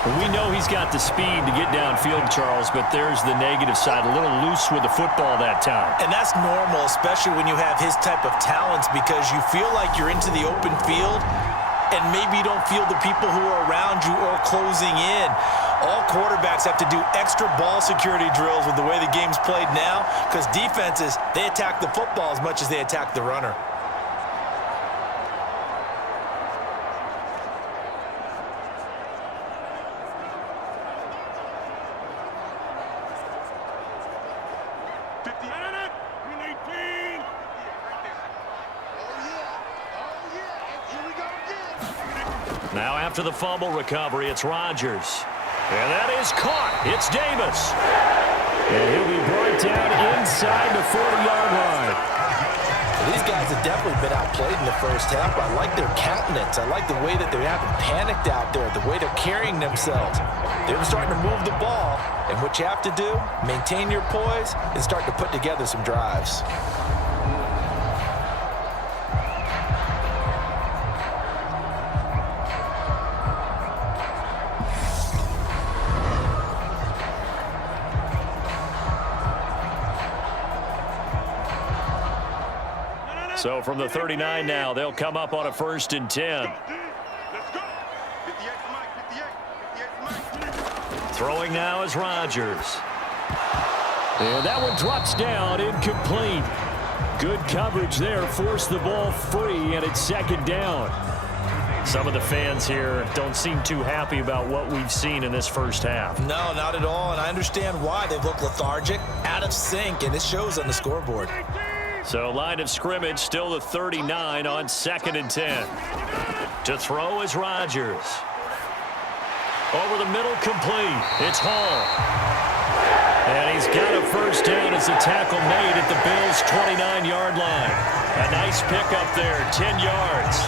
We know he's got the speed to get downfield, Charles, but there's the negative side. A little loose with the football that time. And that's normal, especially when you have his type of talents, because you feel like you're into the open field and maybe you don't feel the people who are around you or closing in. All quarterbacks have to do extra ball security drills with the way the game's played now, because defenses, they attack the football as much as they attack the runner. Now after the fumble recovery, it's Rodgers. And that is caught. It's Davis. And he'll be brought down inside the 40-yard line. Well, these guys have definitely been outplayed in the first half. I like their countenance. I like the way that they haven't panicked out there, the way they're carrying themselves. They're starting to move the ball. And what you have to do, maintain your poise and start to put together some drives. So from the 39 now, they'll come up on a 1st and 10. Throwing now is Rodgers. And that one drops down, incomplete. Good coverage there, forced the ball free, and it's 2nd down. Some of the fans here don't seem too happy about what we've seen in this first half. No, not at all, and I understand why. They've looked lethargic, out of sync, and it shows on the scoreboard. So line of scrimmage, still the 39 on 2nd and 10. To throw is Rodgers. Over the middle, complete. It's Hall. And he's got a 1st down as the tackle made at the Bills' 29-yard line. A nice pickup there, 10 yards.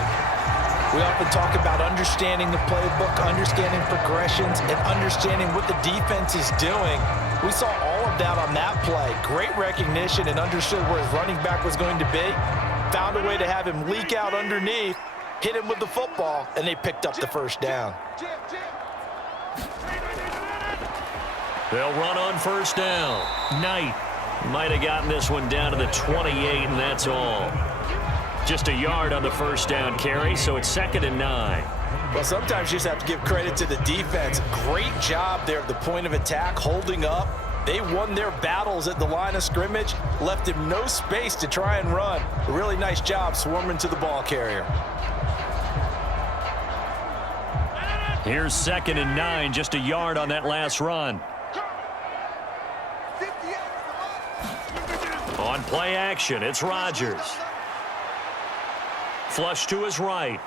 We often talk about understanding the playbook, understanding progressions, and understanding what the defense is doing. We saw all of that on that play. Great recognition and understood where his running back was going to be. Found a way to have him leak out underneath, hit him with the football, and they picked up the 1st down. They'll run on 1st down. Knight might have gotten this one down to the 28, and that's all. Just a yard on the 1st down carry, so it's 2nd and 9. Well, sometimes you just have to give credit to the defense. Great job there at the point of attack, holding up. They won their battles at the line of scrimmage, left him no space to try and run. A really nice job swarming to the ball carrier. Here's 2nd and 9, just a yard on that last run. On play action, it's Rodgers. Flush to his right.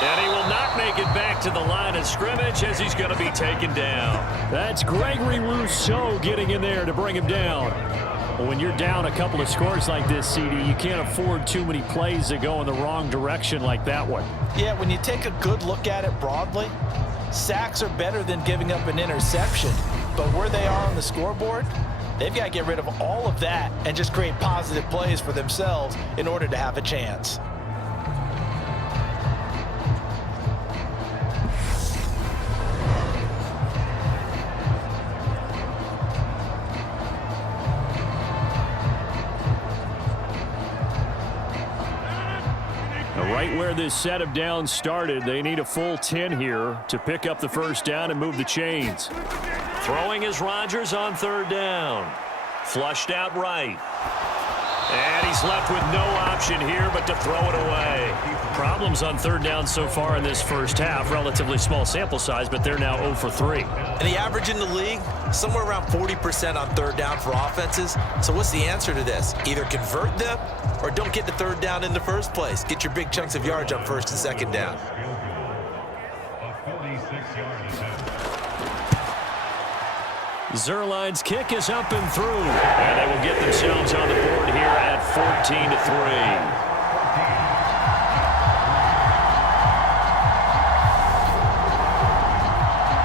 And he will not make it back to the line of scrimmage as he's going to be taken down. That's Gregory Rousseau getting in there to bring him down. Well, when you're down a couple of scores like this, CD, you can't afford too many plays that go in the wrong direction like that one. Yeah, when you take a good look at it broadly, sacks are better than giving up an interception. But where they are on the scoreboard, they've got to get rid of all of that and just create positive plays for themselves in order to have a chance. Right where this set of downs started, they need a full 10 here to pick up the 1st down and move the chains. Throwing is Rodgers on 3rd down. Flushed out right. And he's left with no option here but to throw it away. Problems on 3rd down so far in this first half. Relatively small sample size, but they're now 0 for 3. And the average in the league, somewhere around 40% on 3rd down for offenses. So what's the answer to this? Either convert them or don't get the 3rd down in the first place. Get your big chunks of yards on 1st and 2nd down. Zerline's kick is up and through. And they will get themselves on the board here at 14-3.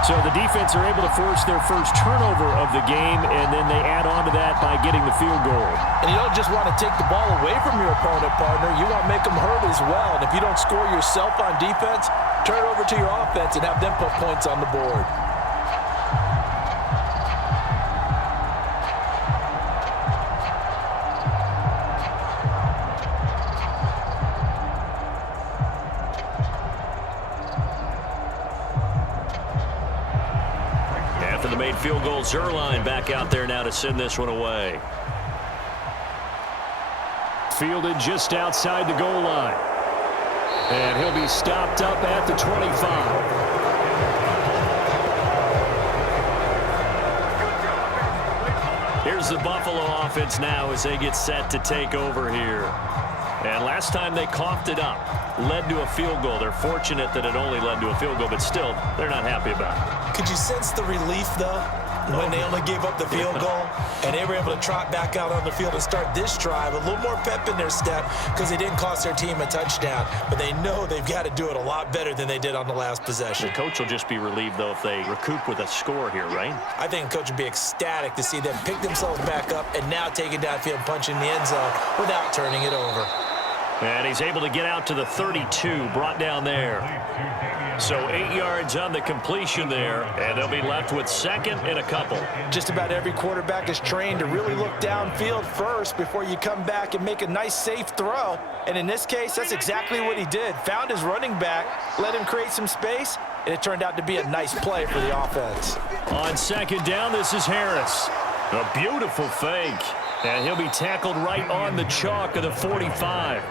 So the defense are able to force their first turnover of the game, and then they add on to that by getting the field goal. And you don't just want to take the ball away from your opponent, partner. You want to make them hurt as well. And if you don't score yourself on defense, Turn it over to your offense and have them put points on the board. After the made field goal, Zerline back out there now to send this one away. Fielded just outside the goal line. And he'll be stopped up at the 25. Here's the Buffalo offense now as they get set to take over here. And last time they coughed it up, led to a field goal. They're fortunate that it only led to a field goal, but still, they're not happy about it. Could you sense the relief, though, when they only gave up the field goal and they were able to trot back out on the field and start this drive? A little more pep in their step because they didn't cost their team a touchdown, but they know they've got to do it a lot better than they did on the last possession. The coach will just be relieved, though, if they recoup with a score here, right? I think the coach would be ecstatic to see them pick themselves back up and now take it downfield, punch in the end zone without turning it over. And he's able to get out to the 32, brought down there. So 8 yards on the completion there, and they'll be left with second and a couple. Just about every quarterback is trained to really look downfield first before you come back and make a nice, safe throw. And in this case, that's exactly what he did. Found his running back, let him create some space, and it turned out to be a nice play for the offense. On second down, this is Harris. A beautiful fake. And he'll be tackled right on the chalk of the 45.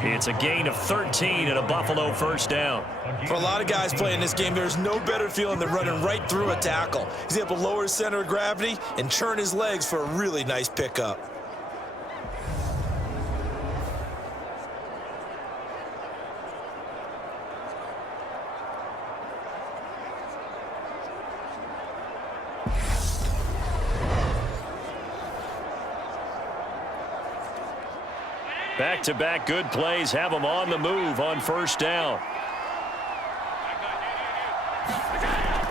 It's a gain of 13 and a Buffalo first down. For a lot of guys playing this game, there's no better feeling than running right through a tackle. He's able to lower his center of gravity and churn his legs for a really nice pickup. Back-to-back good plays have them on the move on first down.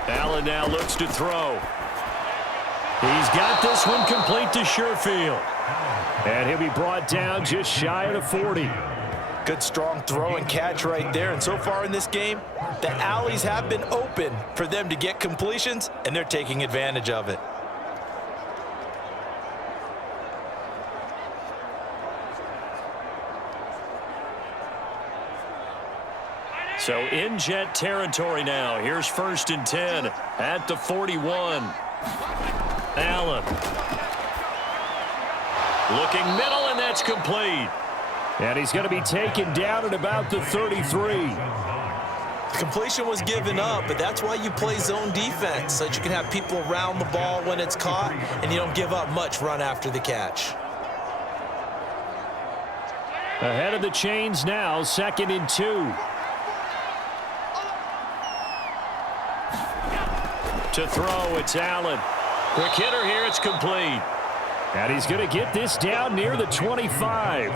Allen now looks to throw. He's got this one complete to Sherfield. And he'll be brought down just shy of the 40. Good strong throw and catch right there. And so far in this game, the alleys have been open for them to get completions, and they're taking advantage of it. So in jet territory now. Here's first and 10 at the 41. Allen. Looking middle, and that's complete. And he's going to be taken down at about the 33. The completion was given up, but that's why you play zone defense, so that you can have people around the ball when it's caught, and you don't give up much run after the catch. Ahead of the chains now, second and 2. To throw, it's Allen. Quick hitter here, it's complete. And he's going to get this down near the 25.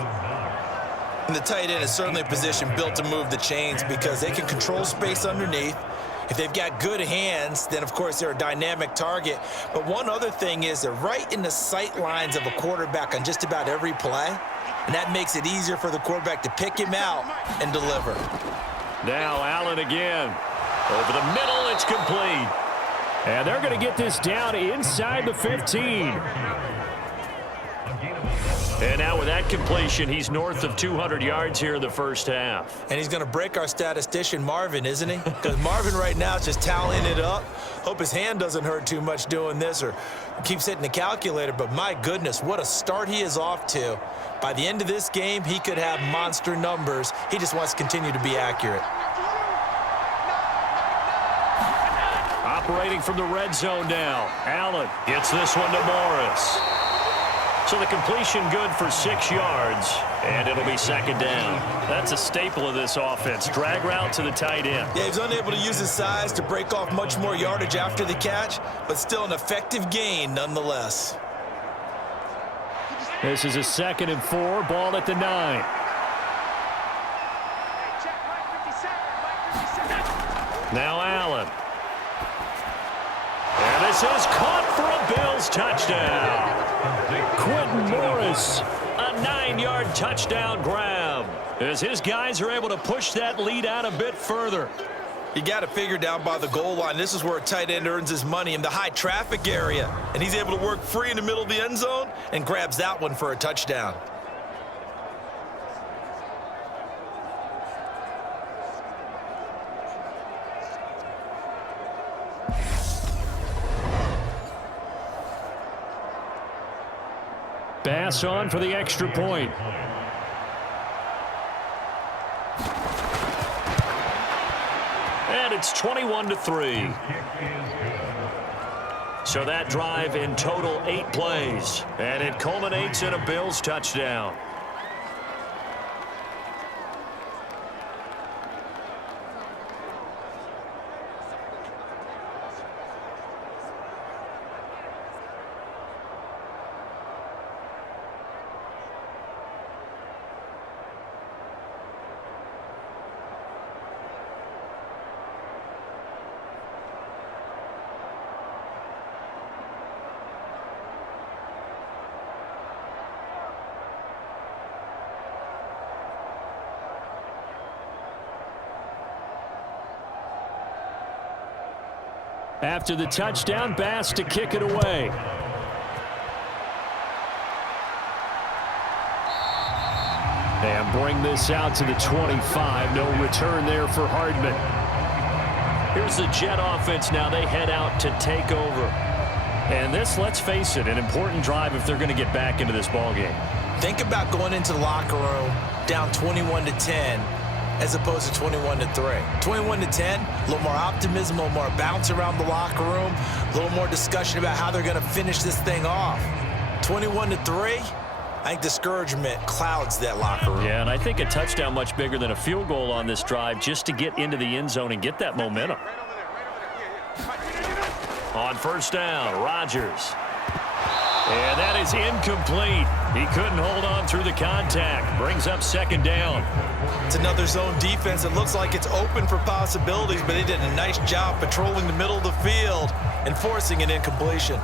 And the tight end is certainly a position built to move the chains because they can control space underneath. If they've got good hands, then of course they're a dynamic target. But one other thing is they're right in the sight lines of a quarterback on just about every play. And that makes it easier for the quarterback to pick him out and deliver. Now Allen again. Over the middle, it's complete. And they're going to get this down inside the 15. And now with that completion, he's north of 200 yards here in the first half. And he's going to break our statistician, Marvin, isn't he? Because Marvin right now is just tallying it up. Hope his hand doesn't hurt too much doing this or keeps hitting the calculator. But my goodness, what a start he is off to. By the end of this game, he could have monster numbers. He just wants to continue to be accurate. Operating from the red zone now. Allen gets this one to Morris. So the completion good for 6 yards, and it'll be second down. That's a staple of this offense. Drag route to the tight end. Yeah, he's unable to use his size to break off much more yardage after the catch, but still an effective gain nonetheless. This is a 2nd and 4, ball at the 9. Now Allen. And this is caught for a Bills touchdown. Quentin Morris, a 9-yard touchdown grab. as his guys are able to push that lead out a bit further. You got to figure down by the goal line. This is where a tight end earns his money, in the high traffic area. And he's able to work free in the middle of the end zone and grabs that one for a touchdown. Pass on for the extra point. And it's 21-3. So that drive in total 8 plays. And it culminates in a Bills touchdown. After the touchdown, Bass to kick it away. And bring this out to the 25. No return there for Hardman. Here's the Jet offense now. They head out to take over. And this, let's face it, an important drive if they're going to get back into this ballgame. Think about going into the locker room down 21-10 as opposed to 21-3. 21-10, a little more optimism, a little more bounce around the locker room, a little more discussion about how they're going to finish this thing off. 21-3, I think discouragement clouds that locker room. Yeah, and I think a touchdown much bigger than a field goal on this drive just to get into the end zone and get that momentum. On first down, Rodgers. And that is incomplete. He couldn't hold on through the contact. Brings up second down. It's another zone defense. It looks like it's open for possibilities, but they did a nice job patrolling the middle of the field and forcing an incompletion.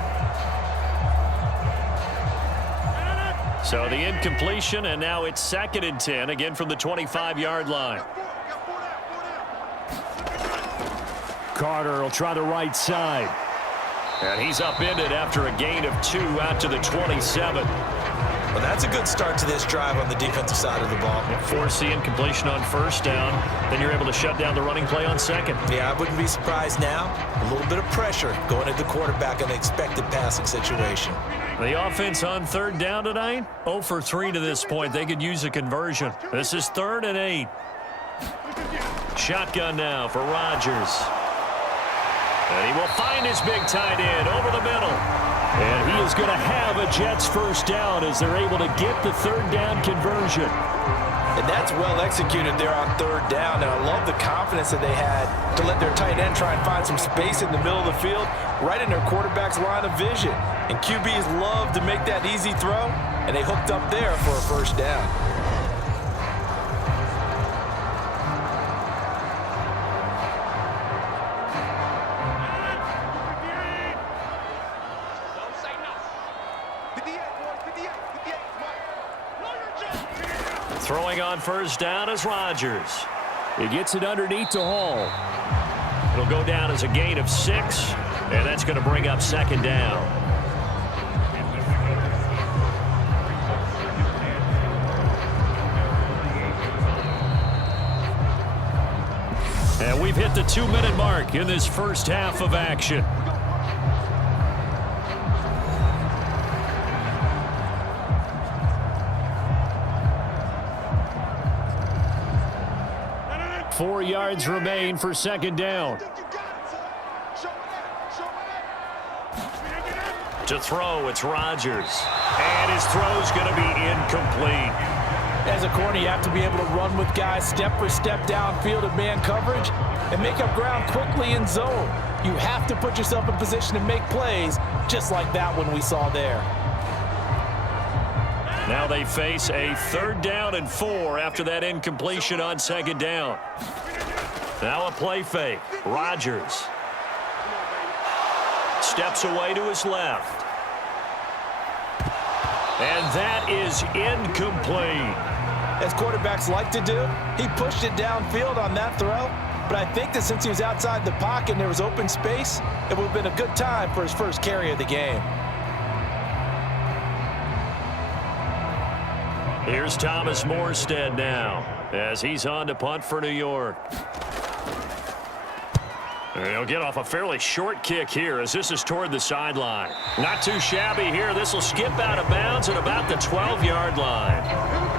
So the incompletion, and now it's 2nd and 10, again from the 25-yard line. Carter will try the right side. And he's upended after a gain of 2 out to the 27. Well, that's a good start to this drive on the defensive side of the ball. Force the incompletion on first down. Then you're able to shut down the running play on second. Yeah, I wouldn't be surprised now. A little bit of pressure going at the quarterback in an expected passing situation. The offense on third down tonight, 0 for 3 to this point. They could use a conversion. This is 3rd and 8. Shotgun now for Rodgers. And he will find his big tight end over the middle. And he is going to have a Jets first down as they're able to get the third down conversion. And that's well executed there on third down. And I love the confidence that they had to let their tight end try and find some space in the middle of the field, right in their quarterback's line of vision. And QBs love to make that easy throw, and they hooked up there for a first down. Throwing on first down is Rodgers. He gets it underneath to Hall. It'll go down as a gain of 6, and that's going to bring up second down. And we've hit the 2-minute mark in this first half of action. Four yards remain for second down. To throw, it's Rodgers. And his throw's going to be incomplete. As a corner, you have to be able to run with guys step for step downfield in man coverage and make up ground quickly in zone. You have to put yourself in position to make plays, just like that one we saw there. Now they face a 3rd down and 4 after that incompletion on second down. Now a play fake. Rodgers steps away to his left. And that is incomplete. as quarterbacks like to do. He pushed it downfield on that throw, but I think that since he was outside the pocket and there was open space, it would have been a good time for his first carry of the game. Here's Thomas Morstead now as he's on to punt for New York. And he'll get off a fairly short kick here as this is toward the sideline. Not too shabby here. This will skip out of bounds at about the 12-yard line.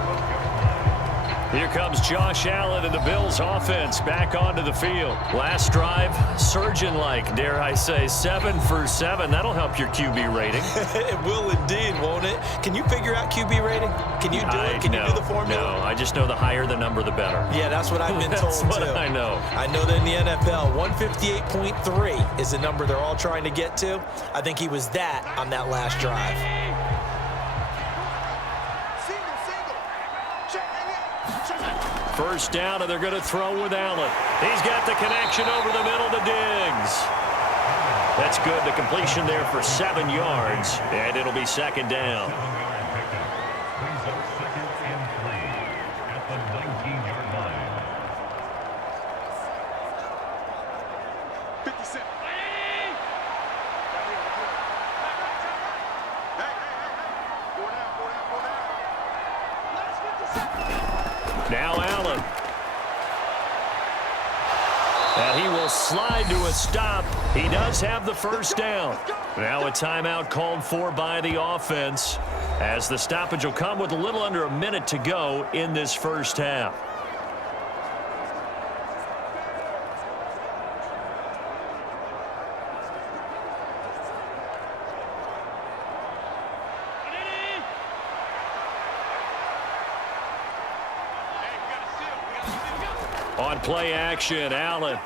Here comes Josh Allen and the Bills offense back onto the field. Last drive, surgeon-like, dare I say, 7 for 7. That'll help your QB rating. It will indeed, won't it? Can you figure out QB rating? Can you do it? Can you do the formula? No, I just know the higher the number, the better. Yeah, that's what I've been told, That's what too. I know. I know that in the NFL, 158.3 is the number they're all trying to get to. I think he was that on that last drive. First down, and they're going to throw with Allen. He's got the connection over the middle to Diggs. That's good. The completion there for 7 yards, and it'll be second down. Now Allen. And he will slide to a stop. He does have the first down. Now a timeout called for by the offense as the stoppage will come with a little under a minute to go in this first half. On play action, Allen.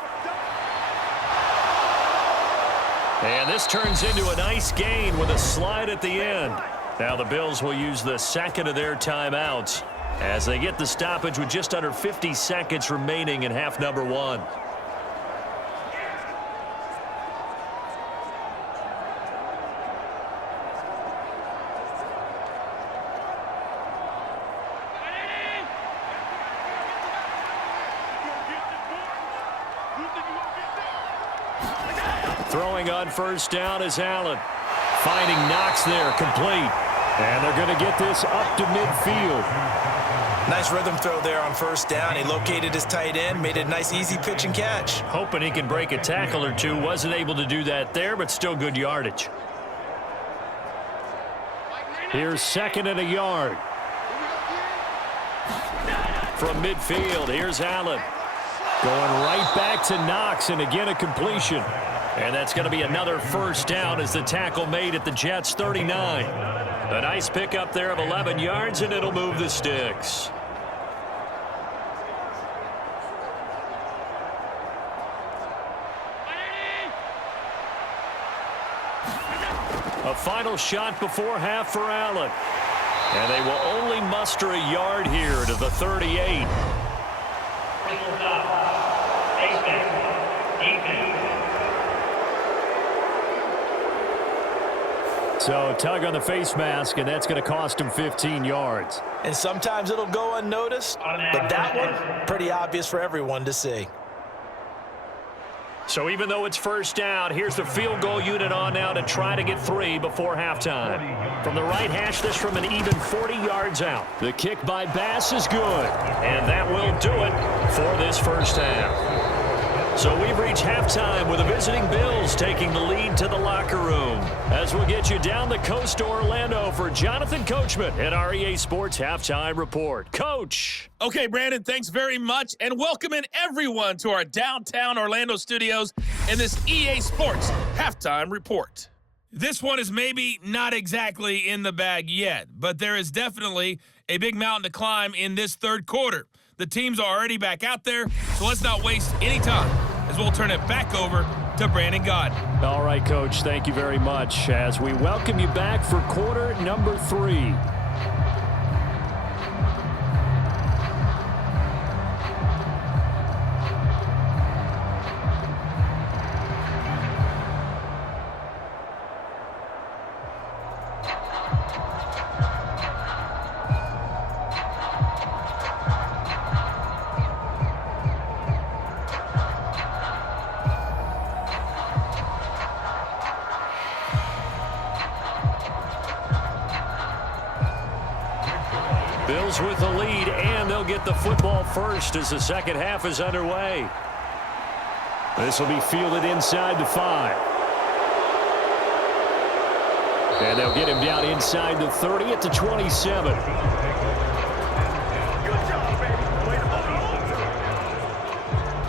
And this turns into a nice gain with a slide at the end. Now the Bills will use the second of their timeouts as they get the stoppage with just under 50 seconds remaining in half number 1. Throwing on first down is Allen. Finding Knox there, complete. And they're going to get this up to midfield. Nice rhythm throw there on first down. He located his tight end, made it a nice easy pitch and catch. Hoping he can break a tackle or two. Wasn't able to do that there, but still good yardage. Here's second and a yard. From midfield, here's Allen. Going right back to Knox, and again a completion. And that's going to be another first down as the tackle made at the Jets' 39. A nice pickup there of 11 yards, and it'll move the sticks. A final shot before half for Allen. And they will only muster a yard here to the 38. So tug on the face mask, and that's going to cost him 15 yards. And sometimes it'll go unnoticed, but that one, pretty obvious for everyone to see. So even though it's first down, here's the field goal unit on now to try to get 3 before halftime. From the right hash, this from an even 40 yards out. The kick by Bass is good, and that will do it for this first half. So we've reached halftime with the visiting Bills taking the lead to the locker room. As we'll get you down the coast to Orlando for Jonathan Coachman at our EA Sports Halftime Report. Coach. Okay, Brandon, thanks very much, and welcoming everyone to our downtown Orlando studios in this EA Sports Halftime Report. This one is maybe not exactly in the bag yet, but there is definitely a big mountain to climb in this third quarter. The teams are already back out there, so let's not waste any time as we'll turn it back over to Brandon Gaudin. All right, Coach, thank you very much as we welcome you back for quarter number 3. Bills with the lead, and they'll get the football first as the second half is underway. This will be fielded inside the 5. And they'll get him down inside the 30 at the 27.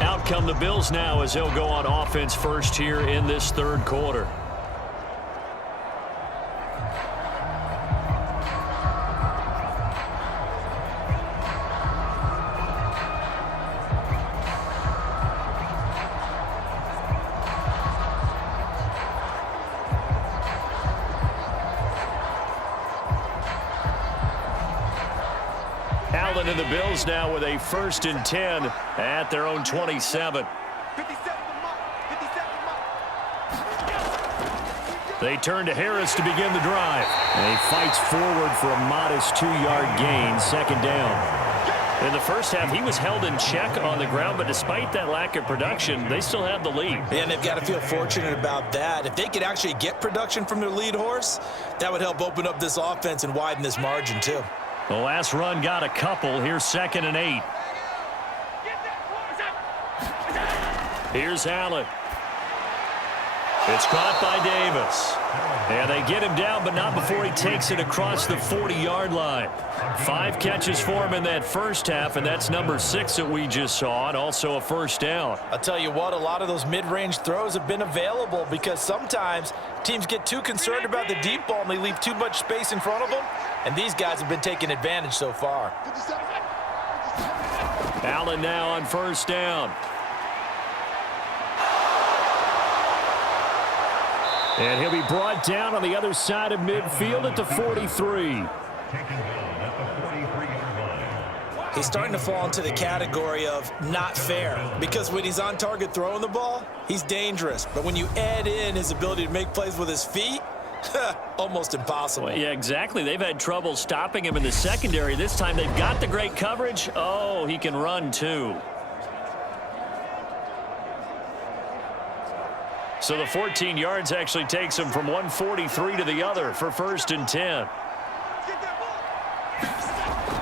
Out come the Bills now as they'll go on offense first here in this third quarter. Allen and the Bills now with a 1st and 10 at their own 27. They turn to Harris to begin the drive. And he fights forward for a modest 2-yard gain, 2nd down. In the first half, he was held in check on the ground, but despite that lack of production, they still have the lead. And they've got to feel fortunate about that. If they could actually get production from their lead horse, that would help open up this offense and widen this margin too. The last run got a couple. Here's 2nd and 8. Here's Allen. It's caught by Davis. And they get him down, but not before he takes it across the 40-yard line. 5 catches for him in that first half, and that's number 6 that we just saw, and also a 1st down. I'll tell you what, a lot of those mid-range throws have been available because sometimes teams get too concerned about the deep ball and they leave too much space in front of them, and these guys have been taking advantage so far. Allen now on 1st down. And he'll be brought down on the other side of midfield at the 43. He's starting to fall into the category of not fair because when he's on target throwing the ball, he's dangerous. But when you add in his ability to make plays with his feet, almost impossible. Well, yeah, exactly. They've had trouble stopping him in the secondary. This time they've got the great coverage. Oh, he can run too. So the 14 yards actually takes him from 143 to the other for 1st and 10.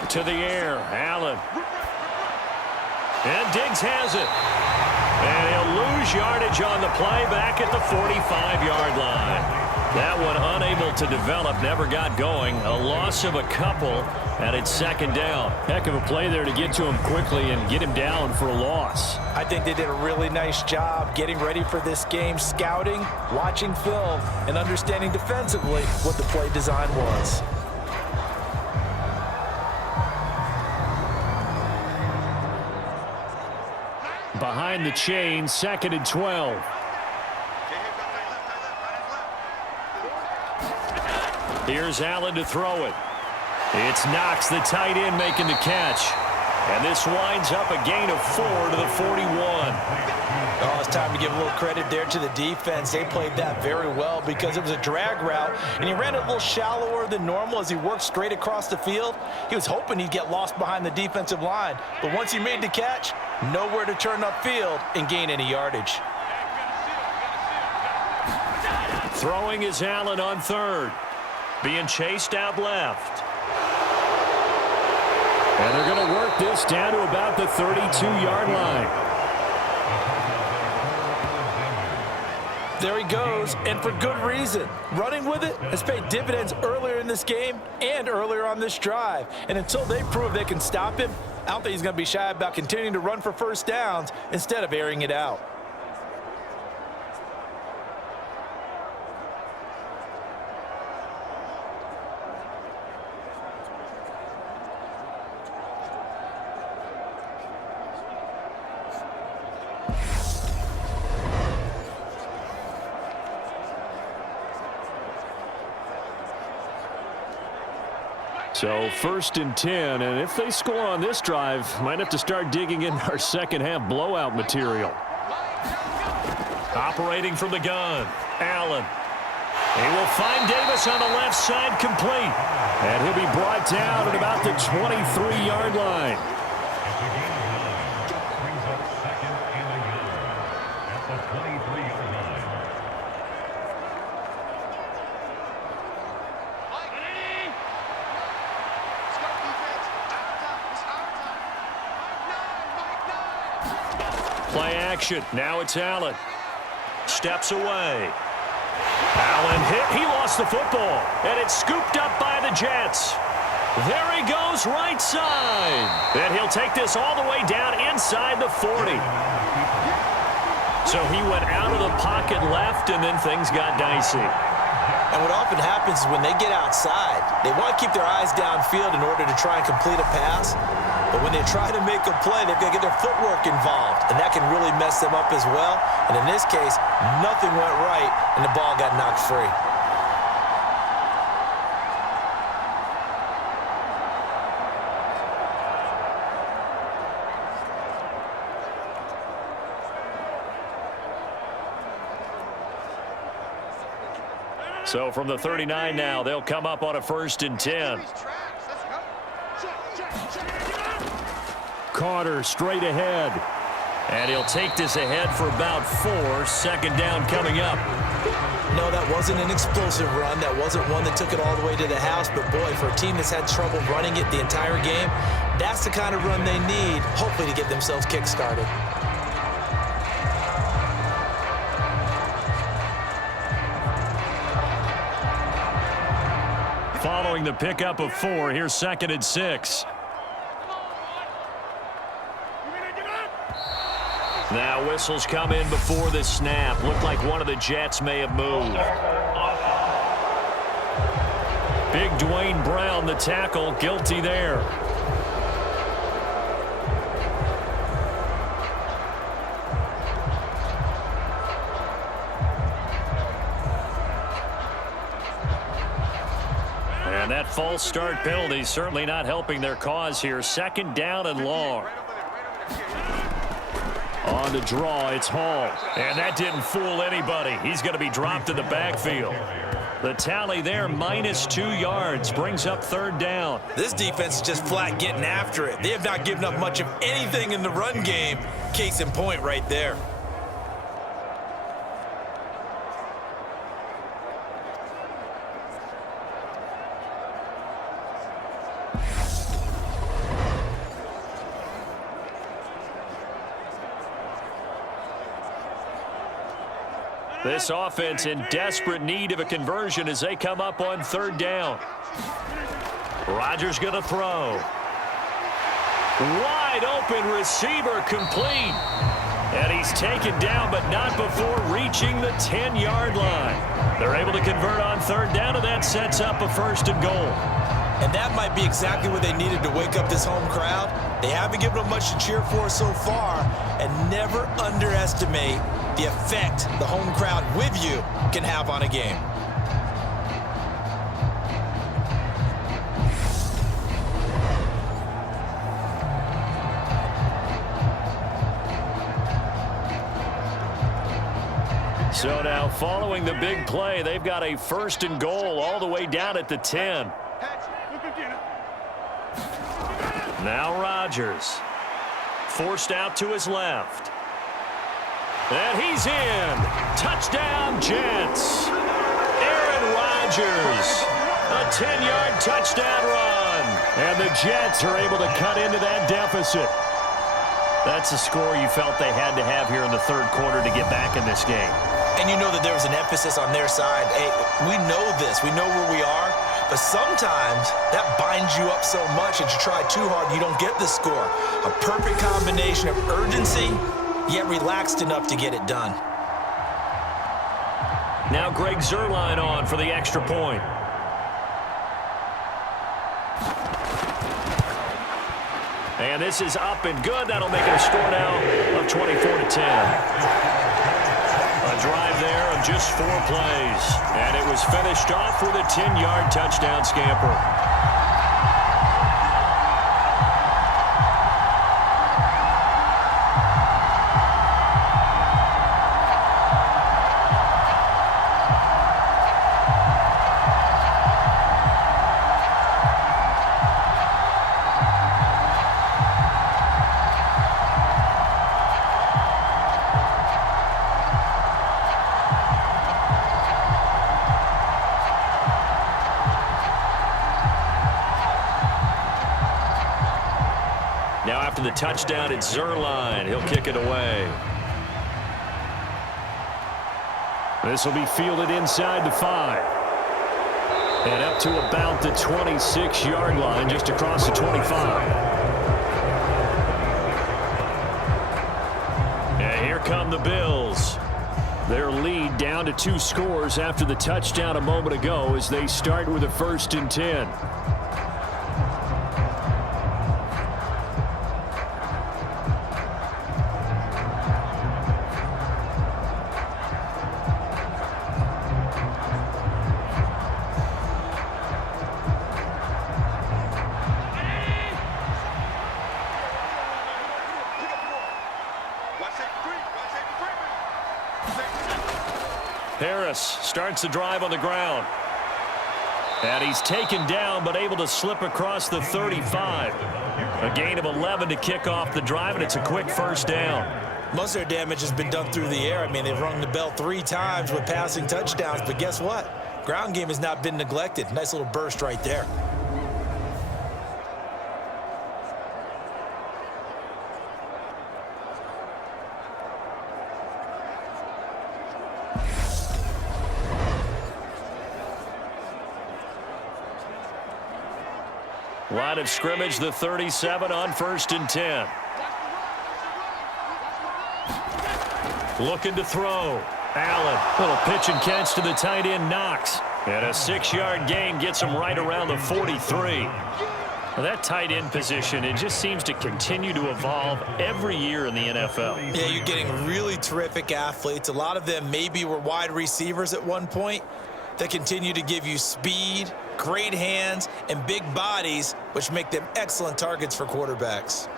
To the air, Allen. And Diggs has it. And he'll lose yardage on the play back at the 45-yard line. That one unable to develop, never got going. A loss of a couple, and it's 2nd down. Heck of a play there to get to him quickly and get him down for a loss. I think they did a really nice job getting ready for this game, scouting, watching film, and understanding defensively what the play design was. Behind the chain, 2nd and 12. Here's Allen to throw it. It's Knox, the tight end, making the catch. And this winds up a gain of 4 to the 41. Oh, it's time to give a little credit there to the defense. They played that very well because it was a drag route, and he ran it a little shallower than normal as he worked straight across the field. He was hoping he'd get lost behind the defensive line, but once he made the catch, nowhere to turn upfield and gain any yardage. Throwing is Allen on 3rd. Being chased out left. And they're going to work this down to about the 32-yard line. There he goes, and for good reason. Running with it has paid dividends earlier in this game and earlier on this drive. And until they prove they can stop him, I don't think he's going to be shy about continuing to run for 1st downs instead of airing it out. So 1st and 10, and if they score on this drive, might have to start digging in our second half blowout material. Operating from the gun, Allen. He will find Davis on the left side, complete. And he'll be brought down at about the 23-yard line. action. Now it's Allen. Steps away. Allen hit. He lost the football. And it's scooped up by the Jets. There he goes right side. And he'll take this all the way down inside the 40. So he went out of the pocket left, and then things got dicey. And what often happens is when they get outside, they want to keep their eyes downfield in order to try and complete a pass. But when they try to make a play, they've got to get their footwork involved, and that can really mess them up as well. And in this case, nothing went right, and the ball got knocked free. So from the 39 now, they'll come up on a 1st and 10. Carter straight ahead. And he'll take this ahead for about 4. 2nd down coming up. No, that wasn't an explosive run. That wasn't one that took it all the way to the house. But, boy, for a team that's had trouble running it the entire game, that's the kind of run they need, hopefully, to get themselves kick-started. Following the pickup of 4, here's 2nd and 6. Now whistles come in before the snap. Looked like one of the Jets may have moved. Big Dwayne Brown, the tackle, guilty there. And that false start penalty certainly not helping their cause here. 2nd down and long. On the draw, it's Hall. And that didn't fool anybody. He's going to be dropped in the backfield. The tally there, -2 yards, brings up 3rd down. This defense is just flat getting after it. They have not given up much of anything in the run game. Case in point right there. This offense in desperate need of a conversion as they come up on 3rd down. Rodgers going to throw. Wide open receiver complete. And he's taken down, but not before reaching the 10-yard line. They're able to convert on 3rd down, and that sets up a 1st and goal. And that might be exactly what they needed to wake up this home crowd. They haven't given them much to cheer for so far, and never underestimate the effect the home crowd with you can have on a game. So now following the big play, they've got a 1st and goal all the way down at the 10. Now Rodgers. Forced out to his left. And he's in. Touchdown, Jets. Aaron Rodgers. A 10-yard touchdown run. And the Jets are able to cut into that deficit. That's a score you felt they had to have here in the 3rd quarter to get back in this game. And you know that there was an emphasis on their side. Hey, we know this. We know where we are. But sometimes that binds you up so much that you try too hard, you don't get the score. A perfect combination of urgency, yet relaxed enough to get it done. Now Greg Zuerlein on for the extra point. And this is up and good. That'll make it a score now of 24-10. A drive there of just 4 plays. And it was finished off with a 10-yard touchdown scamper. Now after the touchdown, it's Zuerlein. He'll kick it away. This will be fielded inside the 5. And up to about the 26-yard line, just across the 25. And here come the Bills. Their lead down to 2 scores after the touchdown a moment ago as they start with a 1st and 10. Harris starts the drive on the ground. And he's taken down but able to slip across the 35. A gain of 11 to kick off the drive, and it's a quick 1st down. Most of their damage has been done through the air. I mean, they've rung the bell 3 times with passing touchdowns, but guess what? Ground game has not been neglected. Nice little burst right there. Line of scrimmage, the 37 on 1st and 10. Looking to throw. Allen, little pitch and catch to the tight end, Knox. And a 6-yard gain gets him right around the 43. Well, that tight end position, it just seems to continue to evolve every year in the NFL. Yeah, you're getting really terrific athletes. A lot of them maybe were wide receivers at one point that continue to give you speed, great hands, and big bodies, which make them excellent targets for quarterbacks.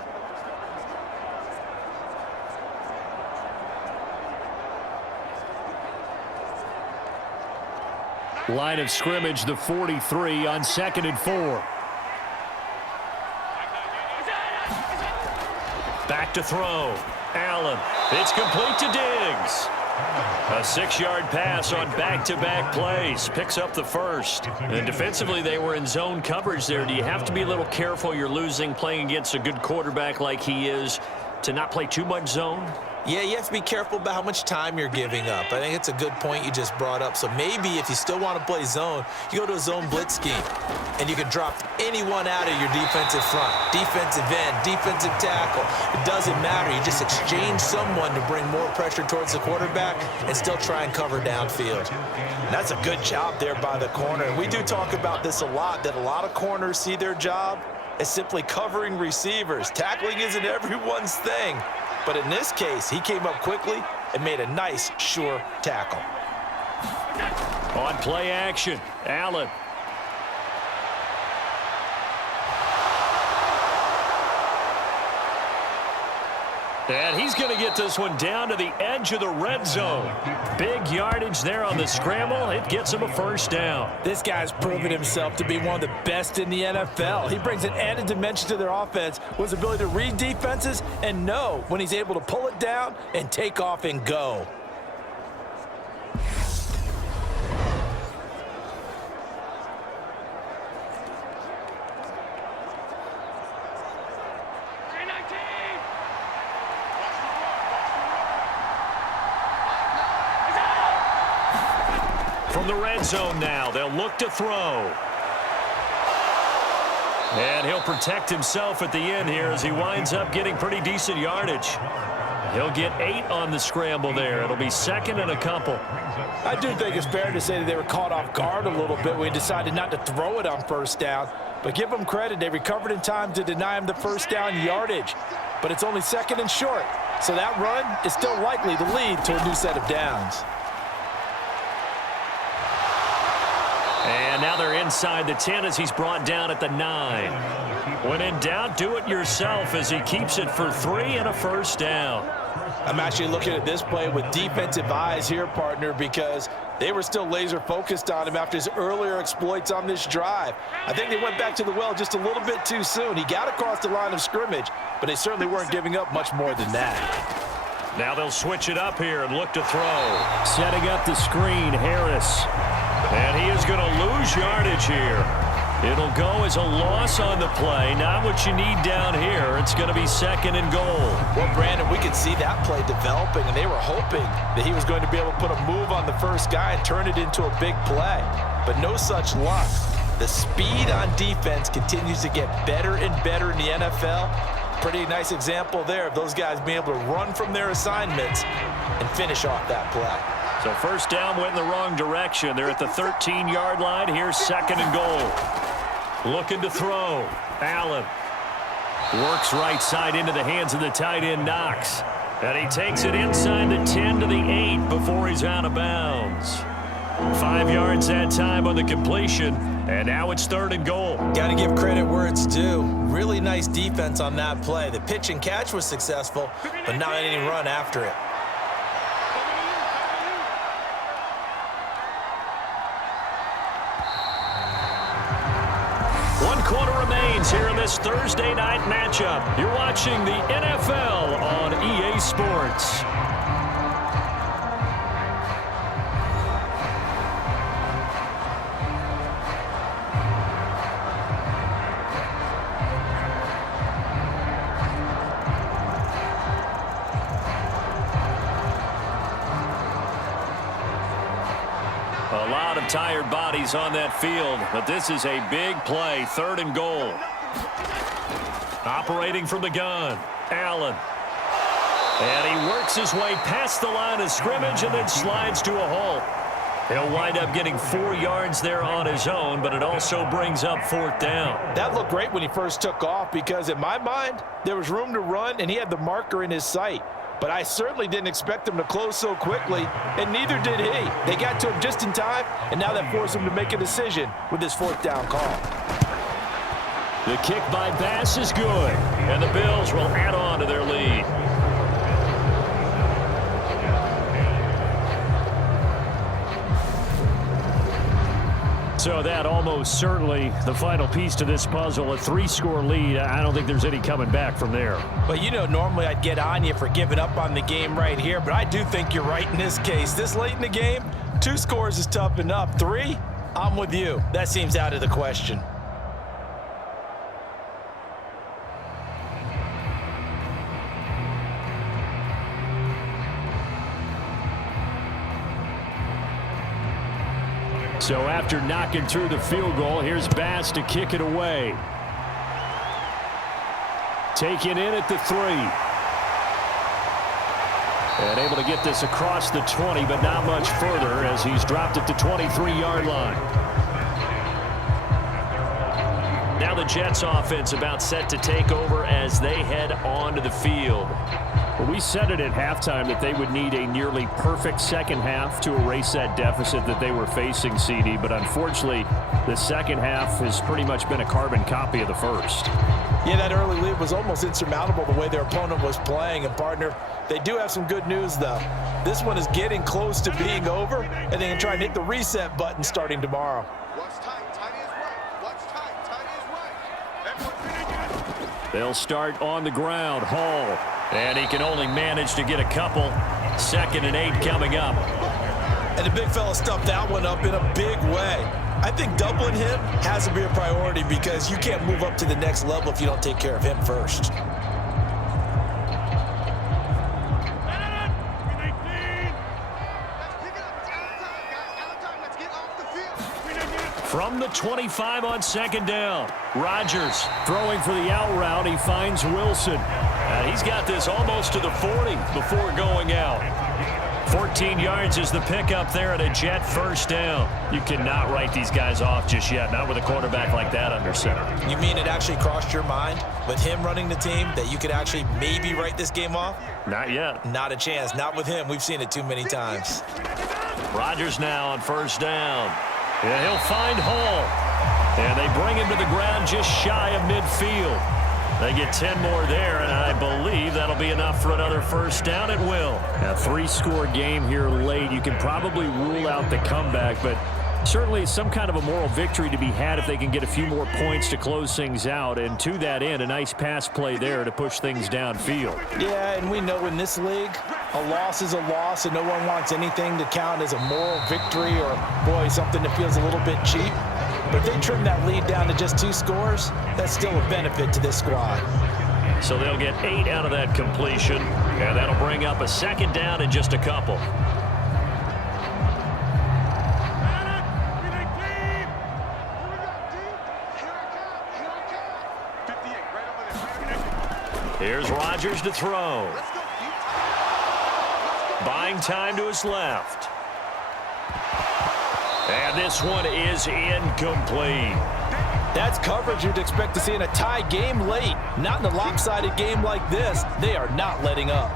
Line of scrimmage, the 43 on 2nd and 4. Back to throw. Allen. It's complete to Diggs. A 6-yard pass on back-to-back plays. Picks up the 1st. And defensively, they were in zone coverage there. Do you have to be a little careful? You're losing playing against a good quarterback like he is to not play too much zone? Yeah, you have to be careful about how much time you're giving up. I think it's a good point you just brought up. So maybe if you still want to play zone, you go to a zone blitz scheme, and you can drop anyone out of your defensive front, defensive end, defensive tackle. It doesn't matter. You just exchange someone to bring more pressure towards the quarterback and still try and cover downfield. And that's a good job there by the corner. And we do talk about this a lot, that a lot of corners see their job as simply covering receivers. Tackling isn't everyone's thing. But in this case, he came up quickly and made a nice, sure tackle. On play action, Allen. And he's going to get this one down to the edge of the red zone. Big yardage there on the scramble. It gets him a 1st down. This guy's proven himself to be one of the best in the NFL. He brings an added dimension to their offense with his ability to read defenses and know when he's able to pull it down and take off and go. From the red zone now, they'll look to throw. And he'll protect himself at the end here as he winds up getting pretty decent yardage. He'll get 8 on the scramble there. It'll be 2nd and a couple. I do think it's fair to say that they were caught off guard a little bit when he decided not to throw it on 1st down. But give them credit. They recovered in time to deny him the 1st down yardage. But it's only 2nd and short. So that run is still likely to lead to a new set of downs. And now they're inside the 10 as he's brought down at the 9. When in doubt, do it yourself as he keeps it for 3 and a 1st down. I'm actually looking at this play with defensive eyes here, partner, because they were still laser focused on him after his earlier exploits on this drive. I think they went back to the well just a little bit too soon. He got across the line of scrimmage, but they certainly weren't giving up much more than that. Now they'll switch it up here and look to throw. Setting up the screen, Harris. And he is going to lose yardage here. It'll go as a loss on the play. Not what you need down here. It's going to be 2nd and goal. Well, Brandon, we could see that play developing, and they were hoping that he was going to be able to put a move on the first guy and turn it into a big play. But no such luck. The speed on defense continues to get better and better in the NFL. Pretty nice example there of those guys being able to run from their assignments and finish off that play. So first down went in the wrong direction. They're at the 13-yard line. Here's 2nd and goal. Looking to throw. Allen works right side into the hands of the tight end, Knox. And he takes it inside the 10 to the 8 before he's out of bounds. 5 yards that time on the completion, and now it's 3rd and goal. Got to give credit where it's due. Really nice defense on that play. The pitch and catch was successful, but not any run after it. Quarter remains here in this Thursday night matchup. You're watching the NFL on EA Sports. A lot of tired bodies on that field, but this is a big play. 3rd and goal. Operating from the gun, Allen. And he works his way past the line of scrimmage and then slides to a halt. He'll wind up getting 4 yards there on his own, but it also brings up 4th down. That looked great when he first took off because in my mind, there was room to run and he had the marker in his sight. But I certainly didn't expect him to close so quickly, and neither did he. They got to him just in time, and now that forced him to make a decision with his 4th down call. The kick by Bass is good, and the Bills will add on to their lead. So that almost certainly the final piece to this puzzle, a 3-score lead. I don't think there's any coming back from there. But, you know, normally I'd get on you for giving up on the game right here, but I do think you're right in this case. This late in the game, 2 scores is tough enough. 3, I'm with you. That seems out of the question. So after knocking through the field goal, here's Bass to kick it away. Taken in at the 3. And able to get this across the 20, but not much further as he's dropped it to 23-yard line. Now the Jets offense about set to take over as they head onto the field. Well, we said it at halftime that they would need a nearly perfect second half to erase that deficit that they were facing, CD. But unfortunately, the second half has pretty much been a carbon copy of the first. Yeah, that early lead was almost insurmountable the way their opponent was playing. And, partner, they do have some good news, though. This one is getting close to being over, and they can try and hit the reset button starting tomorrow. What's tight, tight is right. What's tight, tight is right. Everyone They'll start on the ground. Hall. And he can only manage to get a couple. 2nd and 8 coming up. And the big fella stuffed that one up in a big way. I think doubling him has to be a priority because you can't move up to the next level if you don't take care of him first. From the 25 on 2nd down. Rodgers throwing for the out route. He finds Wilson. He's got this almost to the 40 before going out. 14 yards is the pickup there at a Jet 1st down. You cannot write these guys off just yet, not with a quarterback like that under center. You mean it actually crossed your mind with him running the team that you could actually maybe write this game off? Not yet. Not a chance. Not with him. We've seen it too many times. Rodgers now on 1st down. Yeah, he'll find Hall. And they bring him to the ground just shy of midfield. They get 10 more there, and I believe that'll be enough for another 1st down at will. A 3-score game here late. You can probably rule out the comeback, but certainly some kind of a moral victory to be had if they can get a few more points to close things out. And to that end, a nice pass play there to push things downfield. Yeah, and we know in this league, a loss is a loss, and no one wants anything to count as a moral victory or, boy, something that feels a little bit cheap. But if they trim that lead down to just 2 scores, that's still a benefit to this squad. So they'll get 8 out of that completion, and that'll bring up a second down in just a couple. Here's Rodgers to throw. Buying time to his left. And this one is incomplete. That's coverage you'd expect to see in a tie game late. Not in a lopsided game like this. They are not letting up.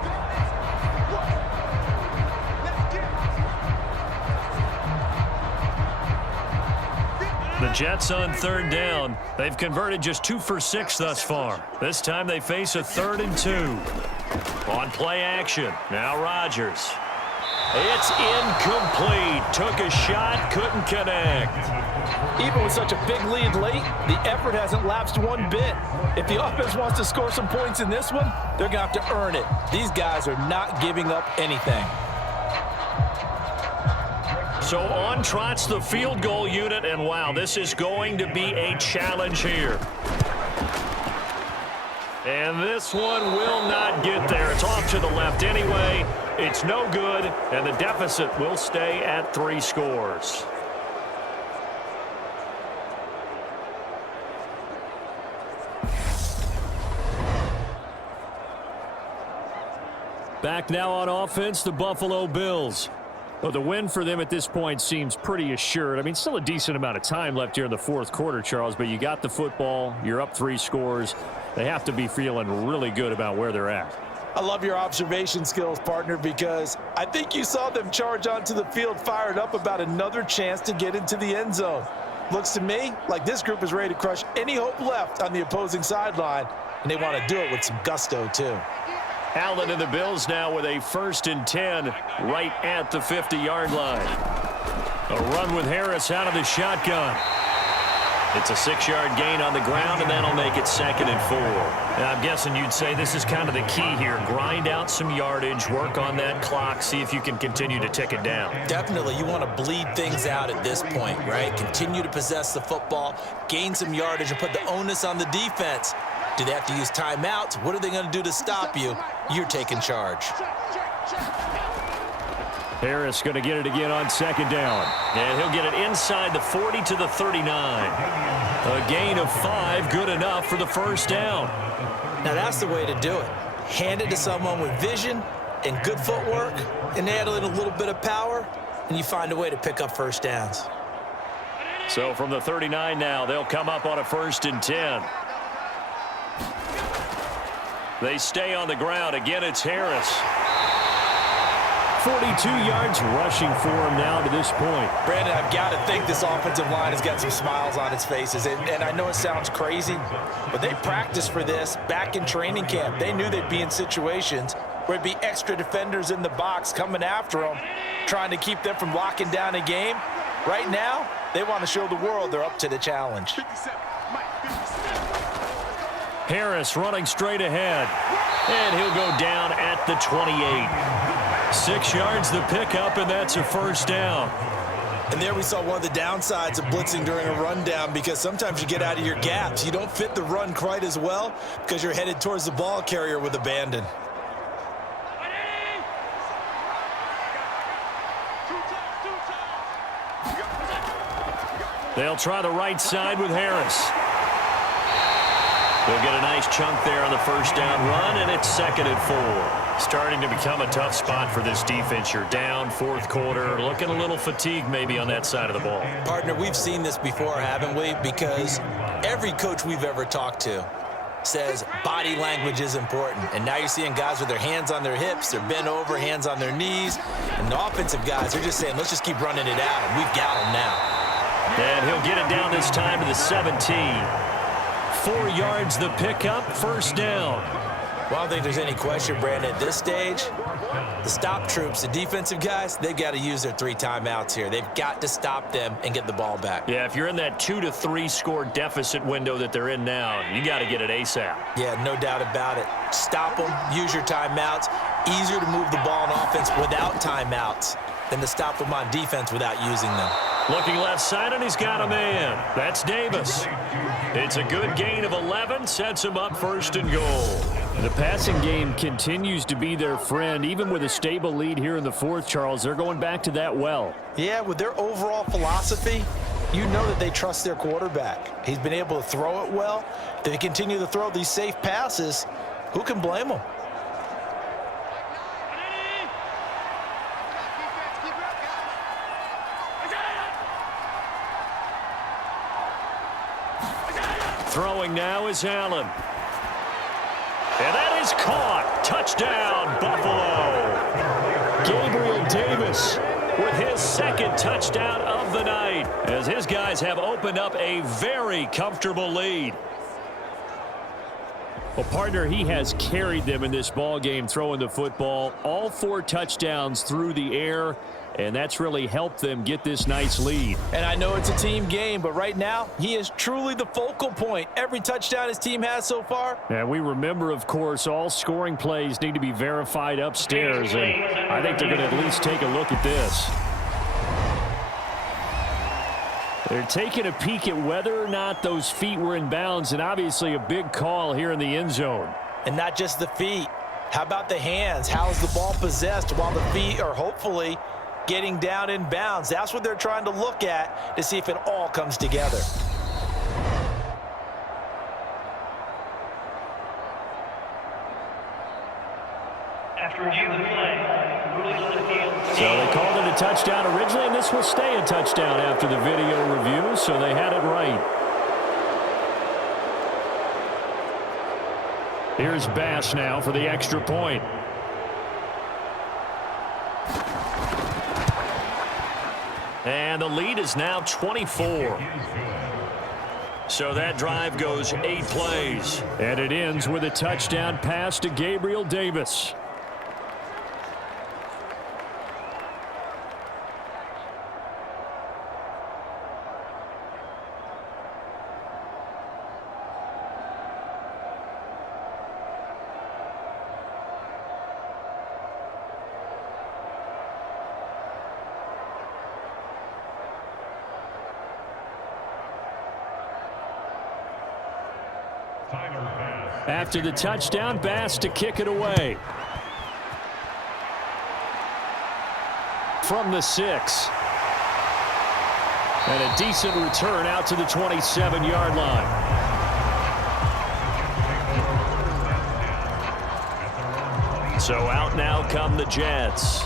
The Jets on third down. They've converted just 2 for 6 thus far. This time they face a 3rd and 2. On play action. Now Rodgers. It's incomplete. Took a shot, couldn't connect. Even with such a big lead late, the effort hasn't lapsed one bit. If the offense wants to score some points in this one, they're going to have to earn it. These guys are not giving up anything. So on trots the field goal unit, and wow, this is going to be a challenge here. And this one will not get there. It's off to the left anyway. It's no good, and the deficit will stay at 3 scores. Back now on offense, the Buffalo Bills. Well, the win for them at this point seems pretty assured. I mean, still a decent amount of time left here in the 4th quarter, Charles, but you got the football. You're up 3 scores. They have to be feeling really good about where they're at. I love your observation skills, partner, because I think you saw them charge onto the field fired up about another chance to get into the end zone. Looks to me like this group is ready to crush any hope left on the opposing sideline, and they want to do it with some gusto, too. Allen and the Bills now with a 1st and 10 right at the 50-yard line. A run with Harris out of the shotgun. It's a 6-yard gain on the ground, and that'll make it 2nd and 4. Now, I'm guessing you'd say this is kind of the key here. Grind out some yardage, work on that clock, see if you can continue to tick it down. Definitely. You want to bleed things out at this point, right? Continue to possess the football, gain some yardage, and put the onus on the defense. Do they have to use timeouts? What are they going to do to stop you? You're taking charge. Harris going to get it again on 2nd down. And he'll get it inside the 40 to the 39. A gain of 5, good enough for the 1st down. Now that's the way to do it. Hand it to someone with vision and good footwork, and add in a little bit of power, and you find a way to pick up 1st downs. So from the 39 now, they'll come up on a 1st and 10. They stay on the ground. Again, it's Harris. 42 yards rushing for him now to this point. Brandon, I've got to think this offensive line has got some smiles on its faces. And I know it sounds crazy, but they practiced for this back in training camp. They knew they'd be in situations where it'd be extra defenders in the box coming after them, trying to keep them from locking down a game. Right now, they want to show the world they're up to the challenge. Harris running straight ahead. And he'll go down at the 28. 6 yards the pickup, and that's a 1st down. And there we saw one of the downsides of blitzing during a rundown, because sometimes you get out of your gaps. You don't fit the run quite as well because you're headed towards the ball carrier with abandon. They'll try the right side with Harris. They'll get a nice chunk there on the 1st down run, and it's 2nd and 4. Starting to become a tough spot for this defense. You're down 4th quarter, looking a little fatigued maybe on that side of the ball. Partner, we've seen this before, haven't we? Because every coach we've ever talked to says body language is important. And now you're seeing guys with their hands on their hips, they're bent over, hands on their knees. And the offensive guys, they're just saying, let's just keep running it out, and we've got them now. And he'll get it down this time to the 17. 4 yards the pickup, 1st down. Well, I don't think there's any question, Brandon, at this stage, the stop troops, the defensive guys, they've got to use their 3 timeouts here. They've got to stop them and get the ball back. Yeah, if you're in that 2 to 3 score deficit window that they're in now, you got to get it ASAP. Yeah, no doubt about it. Stop them, use your timeouts. Easier to move the ball on offense without timeouts than to stop them on defense without using them. Looking left side, and he's got a man. That's Davis. It's a good gain of 11, sets him up first and goal. The passing game continues to be their friend. Even with a stable lead here in the fourth, Charles, they're going back to that well. Yeah, with their overall philosophy, you know that they trust their quarterback. He's been able to throw it well. If they continue to throw these safe passes, who can blame them? Throwing now is Allen. And that is caught. Touchdown, Buffalo. Gabriel Davis with his second touchdown of the night as his guys have opened up a very comfortable lead. Well, partner, he has carried them in this ball game throwing the football. All 4 touchdowns through the air, and that's really helped them get this nice lead. And I know it's a team game, but right now, he is truly the focal point. Every touchdown his team has so far. And we remember, of course, all scoring plays need to be verified upstairs, and I think they're going to at least take a look at this. They're taking a peek at whether or not those feet were in bounds, and obviously a big call here in the end zone. And not just the feet. How about the hands? How is the ball possessed while the feet are hopefully getting down in bounds? That's what they're trying to look at to see if it all comes together. After review of the play, rulings on the field. So they called it a touchdown originally, and this will stay a touchdown after the video review, so they had it right. Here's Bass now for the extra point. And the lead is now 24. So that drive goes 8 plays. And it ends with a touchdown pass to Gabriel Davis. After the touchdown, Bass to kick it away. From the 6. And a decent return out to the 27-yard line. So out now come the Jets.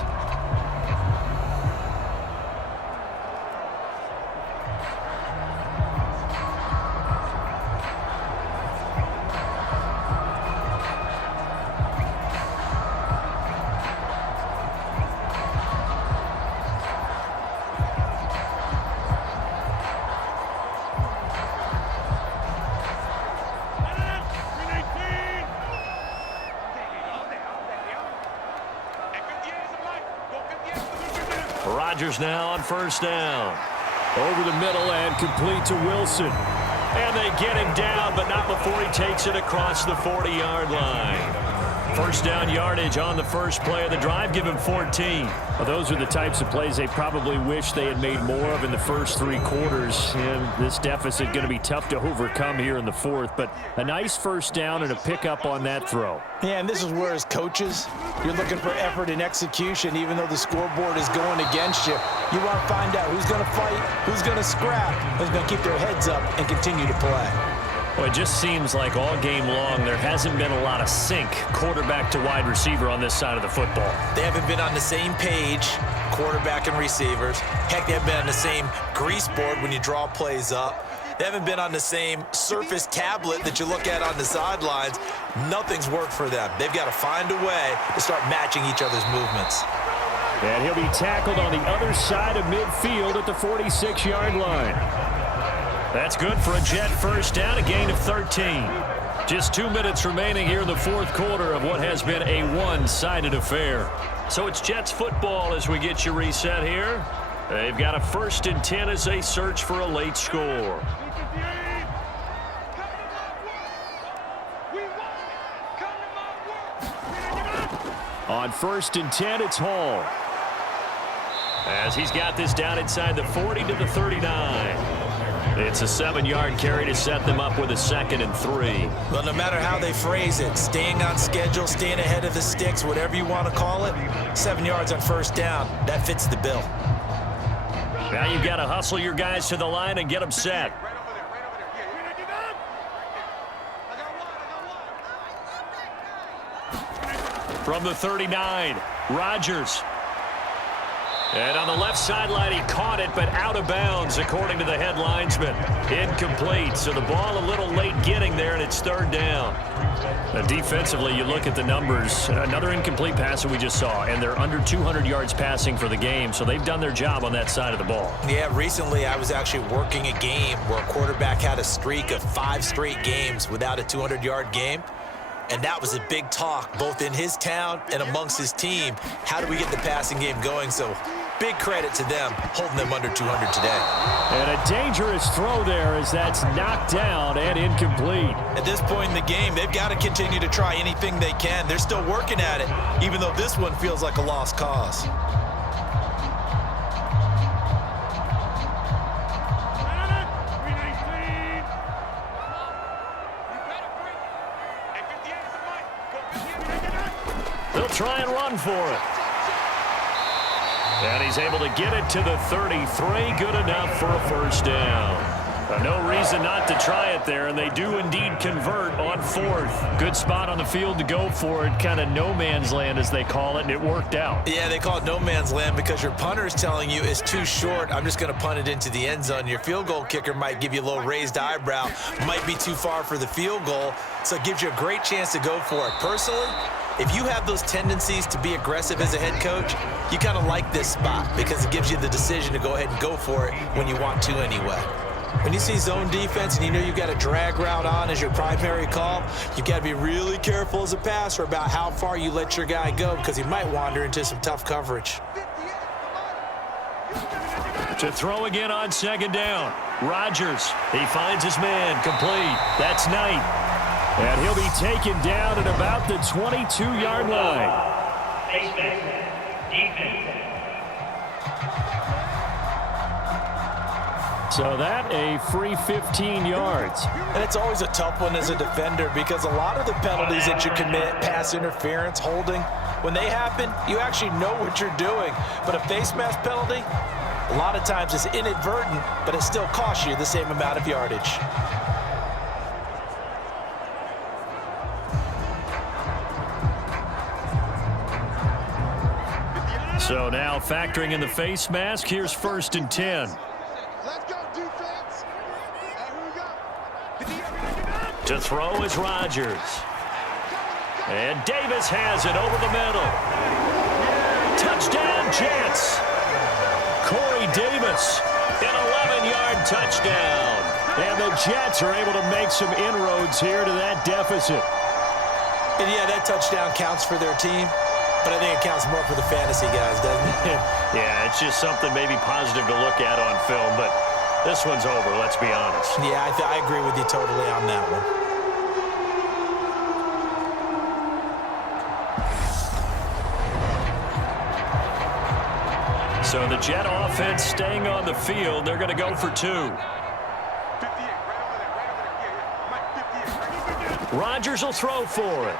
Rodgers now on first down. Over the middle and complete to Wilson. And they get him down, but not before he takes it across the 40-yard line. First down yardage on the first play of the drive. Give him 14. Well, those are the types of plays they probably wish they had made more of in the first 3 quarters. And this deficit going to be tough to overcome here in the fourth. But a nice first down and a pickup on that throw. Yeah, and this is where as coaches, you're looking for effort and execution. Even though the scoreboard is going against you, you want to find out who's going to fight, who's going to scrap, who's going to keep their heads up and continue to play. Well, it just seems like all game long there hasn't been a lot of sync quarterback to wide receiver on this side of the football. They haven't been on the same page, quarterback and receivers. Heck, they haven't been on the same grease board when you draw plays up. They haven't been on the same surface tablet that you look at on the sidelines. Nothing's worked for them. They've got to find a way to start matching each other's movements. And he'll be tackled on the other side of midfield at the 46-yard line. That's good for a Jet first down, a gain of 13. Just 2 minutes remaining here in the fourth quarter of what has been a one-sided affair. So it's Jets football as we get you reset here. They've got a 1st and 10 as they search for a late score. On 1st and 10, it's Hall. as he's got this down inside the 40 to the 39. It's a 7-yard carry to set them up with a 2nd and 3. Well, no matter how they phrase it, staying on schedule, staying ahead of the sticks, whatever you want to call it, 7 yards on first down, that fits the bill. Now you've got to hustle your guys to the line and get them set. From the 39, Rodgers. And on the left sideline, he caught it, but out of bounds, according to the head linesman. Incomplete, so the ball a little late getting there, and it's 3rd down. Now, defensively, you look at the numbers. Another incomplete pass that we just saw, and they're under 200 yards passing for the game, so they've done their job on that side of the ball. Yeah, recently I was actually working a game where a quarterback had a streak of 5 straight games without a 200-yard game. And that was a big talk, both in his town and amongst his team. How do we get the passing game going? So big credit to them, holding them under 200 today. And a dangerous throw there as that's knocked down and incomplete. At this point in the game, they've got to continue to try anything they can. They're still working at it, even though this one feels like a lost cause. They'll try and run for it. And he's able to get it to the 33. Good enough for a first down. No reason not to try it there, and they do indeed convert on 4th. Good spot on the field to go for it. Kind of no man's land, as they call it, and it worked out. Yeah, they call it no man's land because your punter's telling you it's too short. I'm just going to punt it into the end zone. Your field goal kicker might give you a little raised eyebrow. Might be too far for the field goal, so it gives you a great chance to go for it. Personally, if you have those tendencies to be aggressive as a head coach, you kind of like this spot because it gives you the decision to go ahead and go for it when you want to anyway. When you see zone defense and you know you've got a drag route on as your primary call, you've got to be really careful as a passer about how far you let your guy go because he might wander into some tough coverage. To throw again on 2nd down. Rodgers, he finds his man, complete. That's Knight. And he'll be taken down at about the 22-yard line. Face mask. Defense. So that a free 15 yards. And it's always a tough one as a defender because a lot of the penalties that you commit, pass interference, holding, when they happen, you actually know what you're doing. But a face mask penalty, a lot of times it's inadvertent, but it still costs you the same amount of yardage. So now factoring in the face mask, here's 1st and 10. Let's go, defense. And here we go. To throw is Rodgers. And Davis has it over the middle. Touchdown, Jets. Corey Davis, an 11-yard touchdown. And the Jets are able to make some inroads here to that deficit. And yeah, that touchdown counts for their team, but I think it counts more for the fantasy guys, doesn't it? Yeah, it's just something maybe positive to look at on film, but this one's over, let's be honest. Yeah, I agree with you totally on that one. So the Jet offense staying on the field. They're going to go for 2. Rodgers will throw for it.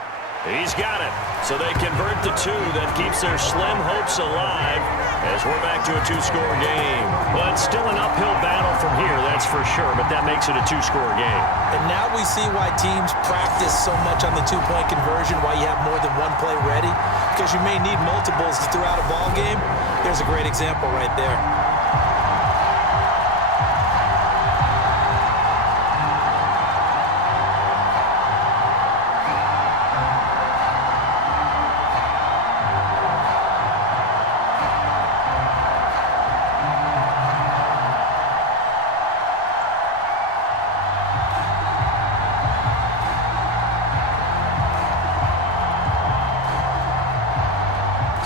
He's got it. So they convert the 2. That keeps their slim hopes alive as we're back to a 2-score game. Well, it's still an uphill battle from here, that's for sure, but that makes it a 2-score game. And now we see why teams practice so much on the 2-point conversion, why you have more than one play ready, because you may need multiples throughout a ball game. There's a great example right there.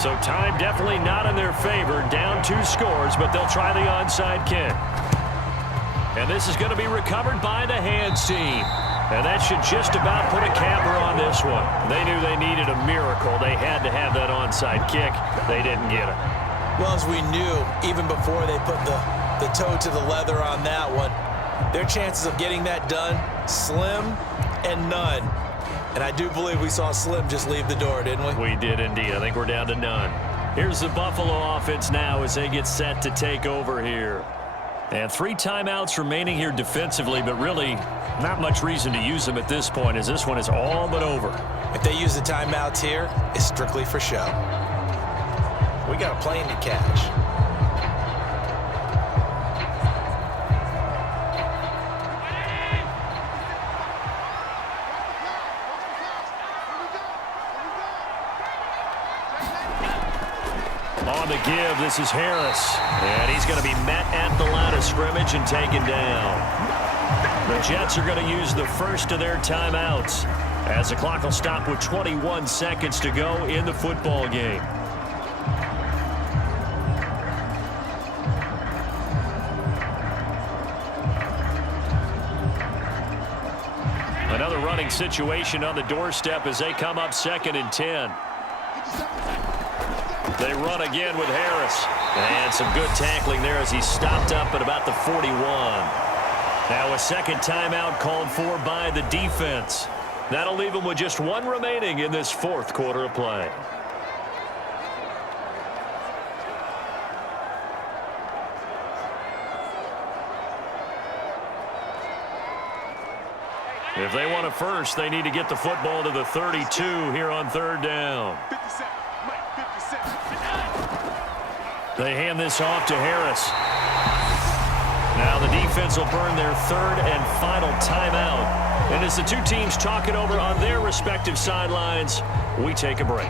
So time definitely not in their favor. Down 2 scores, but they'll try the onside kick. And this is going to be recovered by the hands team. And that should just about put a capper on this one. They knew they needed a miracle. They had to have that onside kick. They didn't get it. Well, as we knew, even before they put the toe to the leather on that one, their chances of getting that done, slim and none. And I do believe we saw Slim just leave the door, didn't we? We did indeed. I think we're down to none. Here's the Buffalo offense now as they get set to take over here. And 3 timeouts remaining here defensively, but really not much reason to use them at this point as this one is all but over. If they use the timeouts here, it's strictly for show. We got a plane to catch. On the give, this is Harris. And he's going to be met at the line of scrimmage and taken down. The Jets are going to use the first of their timeouts as the clock will stop with 21 seconds to go in the football game. Another running situation on the doorstep as they come up 2nd and 10. They run again with Harris. And some good tackling there as he stopped up at about the 41. Now a second timeout called for by the defense. That'll leave them with just 1 remaining in this 4th quarter of play. If they want a first, they need to get the football to the 32 here on 3rd down. They hand this off to Harris. Now the defense will burn their 3rd and final timeout. And as the 2 teams talk it over on their respective sidelines, we take a break.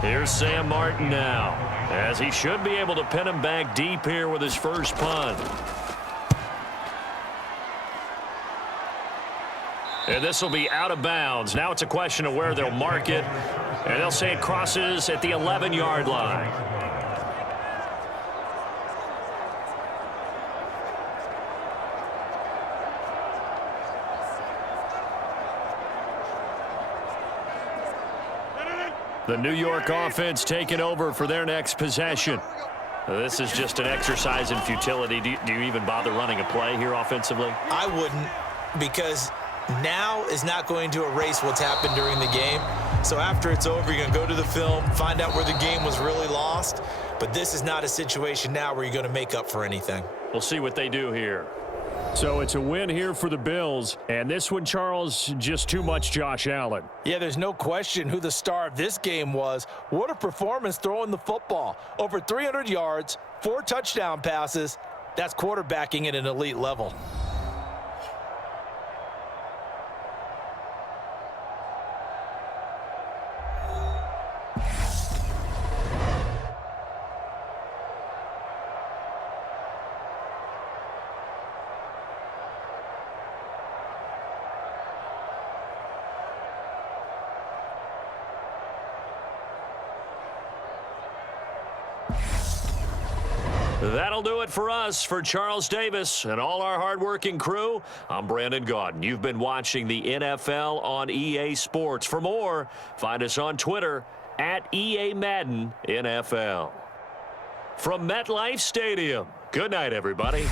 Here's Sam Martin now, as he should be able to pin him back deep here with his first punt. And this will be out of bounds. Now it's a question of where they'll mark it, and they'll say it crosses at the 11-yard line. The New York offense taking over for their next possession. This is just an exercise in futility. Do you even bother running a play here offensively? I wouldn't, because now is not going to erase what's happened during the game. So after it's over, you're going to go to the film, find out where the game was really lost. But this is not a situation now where you're going to make up for anything. We'll see what they do here. So it's a win here for the Bills. And this one, Charles, just too much Josh Allen. Yeah, there's no question who the star of this game was. What a performance throwing the football. Over 300 yards, 4 touchdown passes. That's quarterbacking at an elite level. That'll do it for us. For Charles Davis and all our hardworking crew, I'm Brandon Gaudin. You've been watching the NFL on EA Sports. For more, find us on Twitter at EA Madden NFL. From MetLife Stadium, good night, everybody.